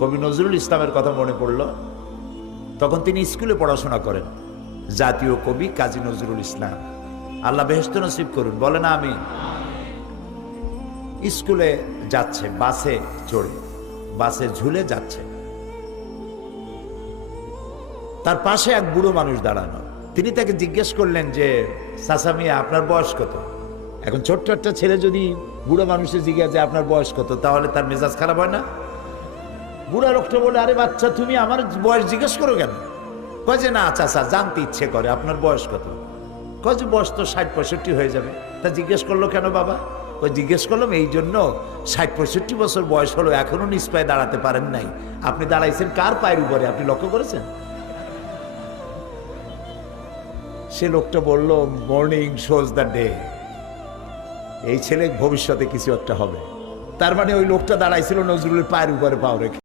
কবি নজরুল ইসলামের কথা মনে পড়ল। তখন তিনি স্কুলে পড়াশোনা করেন। জাতীয় কবি কাজী নজরুল ইসলাম, আল্লাহ বেহেশত নসিব করুন, বলে না আমি। স্কুলে যাচ্ছে, বাসে চড়ে, বাসে ঝুলে যাচ্ছে। তার পাশে এক বুড়ো মানুষ দাঁড়ানো। তিনি তাকে জিজ্ঞেস করলেন যে, চাচা মিয়া, আপনার বয়স কত? এখন ছোট্ট একটা ছেলে যদি বুড়ো মানুষের জিজ্ঞাসা যে আপনার বয়স কত, তাহলে তার মেজাজ খারাপ হয় না? বুড়া লোকটা বলে, আরে বাচ্চা, তুমি আমার বয়স জিজ্ঞেস করো কেন? কয় যে, না চাচা, জানতে ইচ্ছে করে আপনার বয়স কত। কয় যে, বয়স তো 60-65 হয়ে যাবে। তা জিজ্ঞেস করলো কেন বাবা? ওই জিজ্ঞেস করলাম এই জন্য, 60-65 বছর বয়স হলো, এখনো নিজ পায়ে দাঁড়াতে পারেন নাই। আপনি দাঁড়াইছেন কার পায়ের উপরে, আপনি লক্ষ্য করেছেন? সে লোকটা বলল, মর্নিং শোজ দ্য ডে। এই ছেলে ভবিষ্যতে কিছু একটা হবে। তার মানে ওই লোকটা দাঁড়াইছিল নজরুলের পায়ের উপরে পাও রেখে।